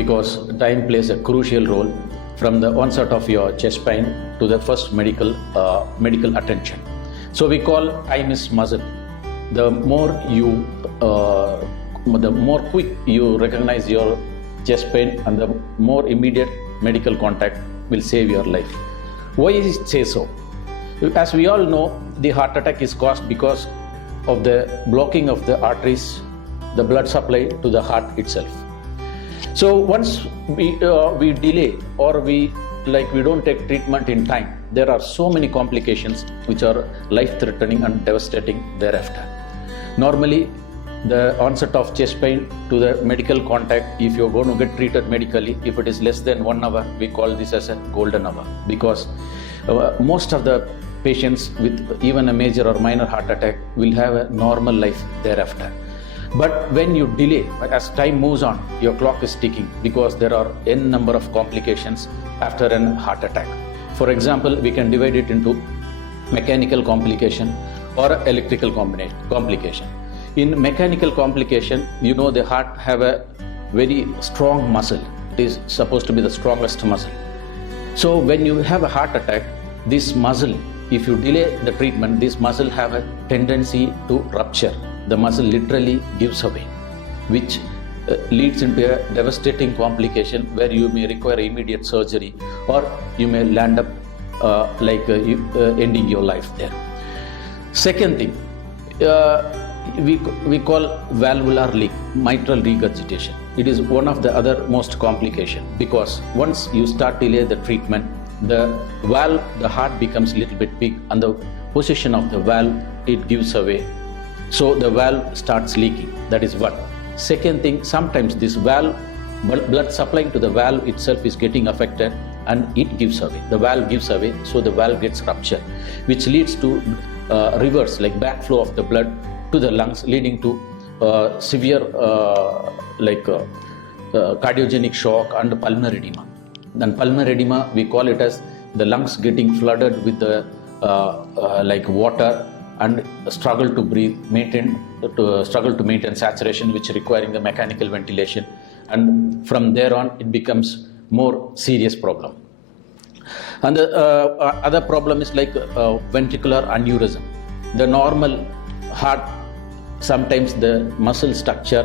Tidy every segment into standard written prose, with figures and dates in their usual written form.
because time plays a crucial role from the onset of your chest pain to the first medical attention. So we call time is muscle. The more quick you recognize your chest pain, and the more immediate medical contact will save your life. Why is it say so? As we all know, the heart attack is caused because of the blocking of the arteries, the blood supply to the heart itself. So once we delay or we don't take treatment in time, there are so many complications which are life-threatening and devastating thereafter. Normally, the onset of chest pain to the medical contact, if you're going to get treated medically, if it is less than 1 hour, we call this as a golden hour, because most of the patients with even a major or minor heart attack will have a normal life thereafter. But when you delay, as time moves on, your clock is ticking, because there are n number of complications after a heart attack. For example, we can divide it into mechanical complication or electrical complication. In mechanical complication, the heart have a very strong muscle. It is supposed to be the strongest muscle. So when you have a heart attack, this muscle, if you delay the treatment, this muscle have a tendency to rupture. The muscle literally gives away, which leads into a devastating complication where you may require immediate surgery, or you may land up ending your life there. Second thing, we call valvularly mitral regurgitation. It is one of the other most complication, because once you start delay the treatment, the valve, the heart becomes a little bit big, and the position of the valve, it gives away. So the valve starts leaking. That is one. Second thing, sometimes this valve, blood supplying to the valve itself is getting affected, and it gives away. The valve gives away, so the valve gets ruptured, which leads to reverse, backflow of the blood to the lungs, leading to severe cardiogenic shock and pulmonary edema. Then pulmonary edema, we call it as the lungs getting flooded with the water, and struggle to breathe, struggle to maintain saturation, which requiring the mechanical ventilation, and from there on it becomes more serious problem. And the other problem is ventricular aneurysm. The normal heart, sometimes the muscle structure,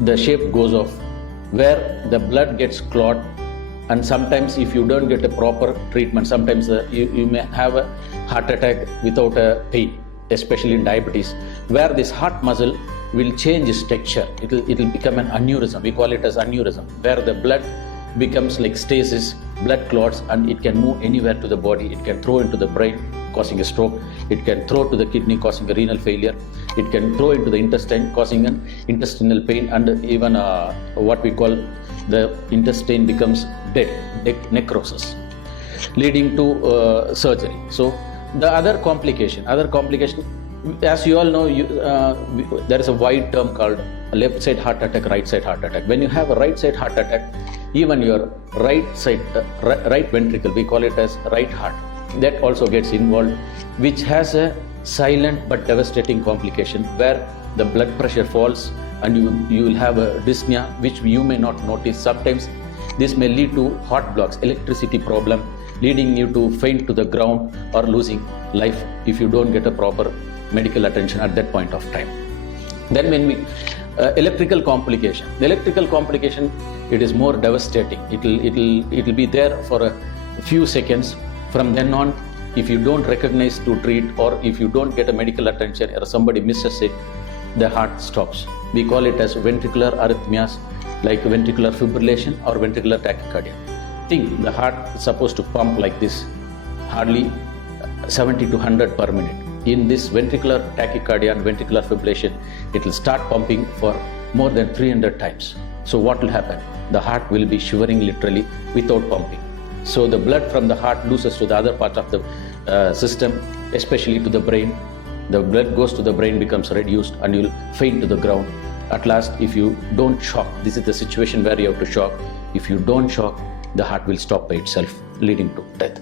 the shape goes off, where the blood gets clogged, and sometimes if you don't get a proper treatment, sometimes you may have a heart attack without a pain, especially in diabetes, where this heart muscle will change its texture. It will become an aneurysm. We call it as aneurysm, where the blood becomes like stasis, blood clots, and it can move anywhere to the body. It can throw into the brain, causing a stroke. It can throw to the kidney, causing a renal failure. It can throw into the intestine, causing an intestinal pain, and even what we call the intestine becomes dead, necrosis, leading to surgery. So the other complication, as you all know, there is a wide term called left side heart attack, right side heart attack. When you have a right side heart attack, even your right side, right ventricle, we call it as right heart, that also gets involved, which has a silent but devastating complication, where the blood pressure falls, and you will have a dyspnea, which you may not notice. Sometimes this may lead to heart blocks, electricity problem, leading you to faint to the ground or losing life if you don't get a proper medical attention at that point of time. Then when we electrical complication, it is more devastating. It will be there for a few seconds. From then on, if you don't recognize to treat, or if you don't get a medical attention, or somebody misses it, the heart stops. We call it as ventricular arrhythmias, like ventricular fibrillation or ventricular tachycardia. Think the heart is supposed to pump like this, hardly 70 to 100 per minute. In this ventricular tachycardia and ventricular fibrillation, it will start pumping for more than 300 times. So what will happen? The heart will be shivering literally without pumping. So the blood from the heart loses to the other part of the system, especially to the brain. The blood goes to the brain, becomes reduced, and you'll faint to the ground. At last, if you don't shock, this is the situation where you have to shock. If you don't shock, the heart will stop by itself, leading to death.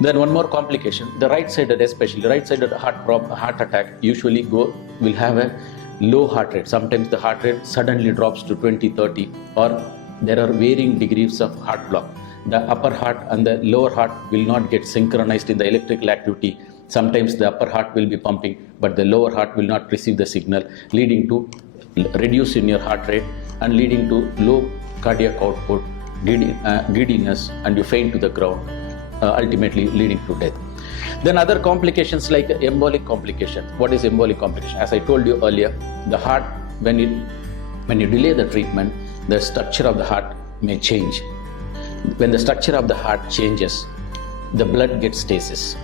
Then one more complication, the right-sided, especially right-sided heart attack usually will have a low heart rate. Sometimes the heart rate suddenly drops to 20, 30, or there are varying degrees of heart block. The upper heart and the lower heart will not get synchronized in the electrical activity. Sometimes the upper heart will be pumping, but the lower heart will not receive the signal, leading to reduce in your heart rate and leading to low cardiac output, giddiness, and you faint to the ground, ultimately leading to death. Then other complications like embolic complication. What is embolic complication? As I told you earlier, the heart, when you delay the treatment, the structure of the heart may change. When the structure of the heart changes, the blood gets stasis.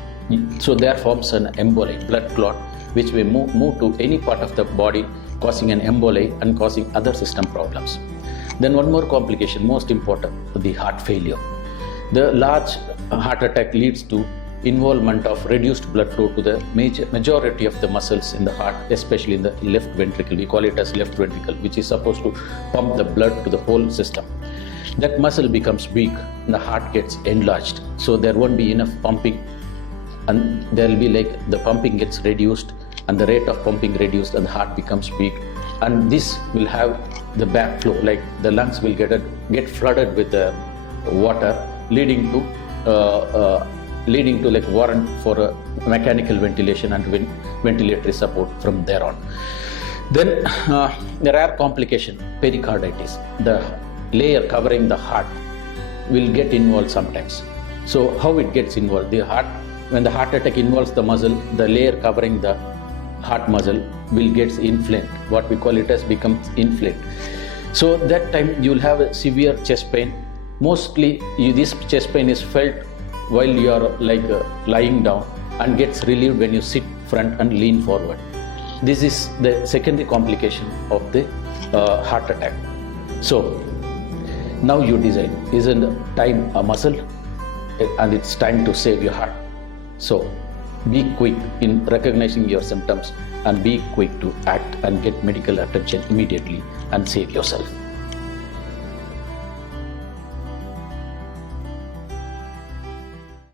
So there forms an embolic blood clot, which may move to any part of the body, causing an emboli and causing other system problems. Then one more complication, most important, the heart failure. The large heart attack leads to involvement of reduced blood flow to the majority of the muscles in the heart, especially in the left ventricle. We call it as left ventricle, which is supposed to pump the blood to the whole system. That muscle becomes weak and the heart gets enlarged. So there won't be enough pumping, and there will be like the pumping gets reduced and the rate of pumping reduced and the heart becomes weak. And this will have the backflow, like the lungs will get flooded with the water, leading to like warrant for a mechanical ventilation and ventilatory support from there on. Then the rare complication, pericarditis. The layer covering the heart will get involved sometimes. So how it gets involved? The heart, when the heart attack involves the muscle, the layer covering the heart muscle will get inflamed. What we call it as becomes inflamed. So that time you will have a severe chest pain. Mostly this chest pain is felt while you are like lying down and gets relieved when you sit front and lean forward. This is the secondary complication of the heart attack. So now you decide, isn't time a muscle and it's time to save your heart. So be quick in recognizing your symptoms and be quick to act and get medical attention immediately and save yourself.